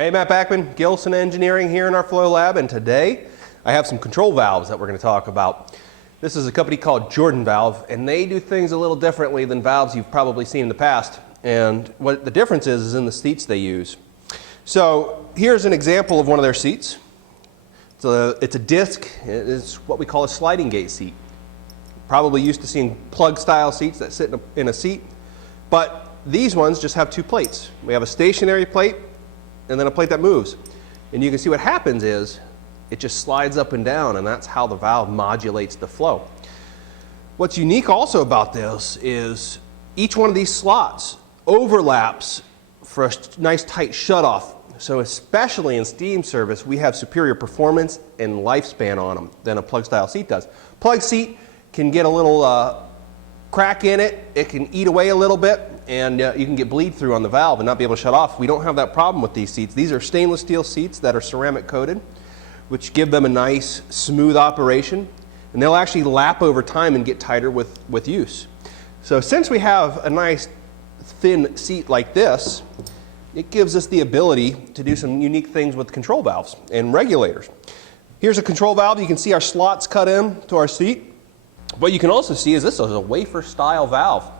Hey, Matt Backman, Gilson Engineering here in our flow lab, and today I have some control valves that we're going to talk about. This is a company called Jordan Valve, and they do things a little differently than valves you've probably seen in the past. And what the difference is in the seats they use. So here's an example of one of their seats. It's a disc. It's what we call a sliding gate seat. Probably used to seeing plug style seats that sit in a seat, but these ones just have two plates. We have a stationary plate and then a plate that moves. And you can see what happens is it just slides up and down, and that's how the valve modulates the flow. What's unique also about this is each one of these slots overlaps for a nice tight shutoff. So especially in steam service, we have superior performance and lifespan on them than a plug style seat does. Plug seat can get a little crack in it, it can eat away a little bit, and you can get bleed through on the valve and not be able to shut off. We don't have that problem with these seats. These are stainless steel seats that are ceramic coated, which give them a nice smooth operation, and they'll actually lap over time and get tighter with use. So since we have a nice thin seat like this, it gives us the ability to do some unique things with control valves and regulators. Here's a control valve. You can see our slots cut in to our seat. What you can also see is this is a wafer style valve.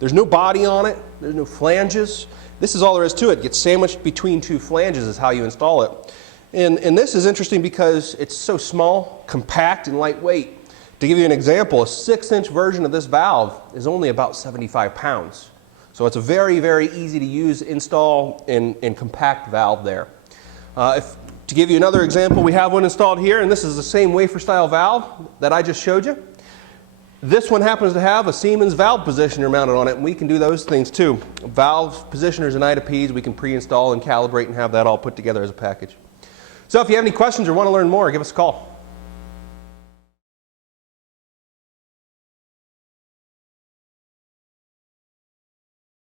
There's no body on it, there's no flanges. This is all there is to it. It gets sandwiched between two flanges is how you install it. And this is interesting because it's so small, compact, and lightweight. To give you an example, a 6-inch version of this valve is only about 75 pounds. So it's a very, very easy to use, install, and compact valve there. To give you another example, we have one installed here, and this is the same wafer style valve that I just showed you. This one happens to have a Siemens valve positioner mounted on it, and we can do those things too. Valve positioners and IDPs we can pre-install and calibrate and have that all put together as a package. So if you have any questions or want to learn more, give us a call.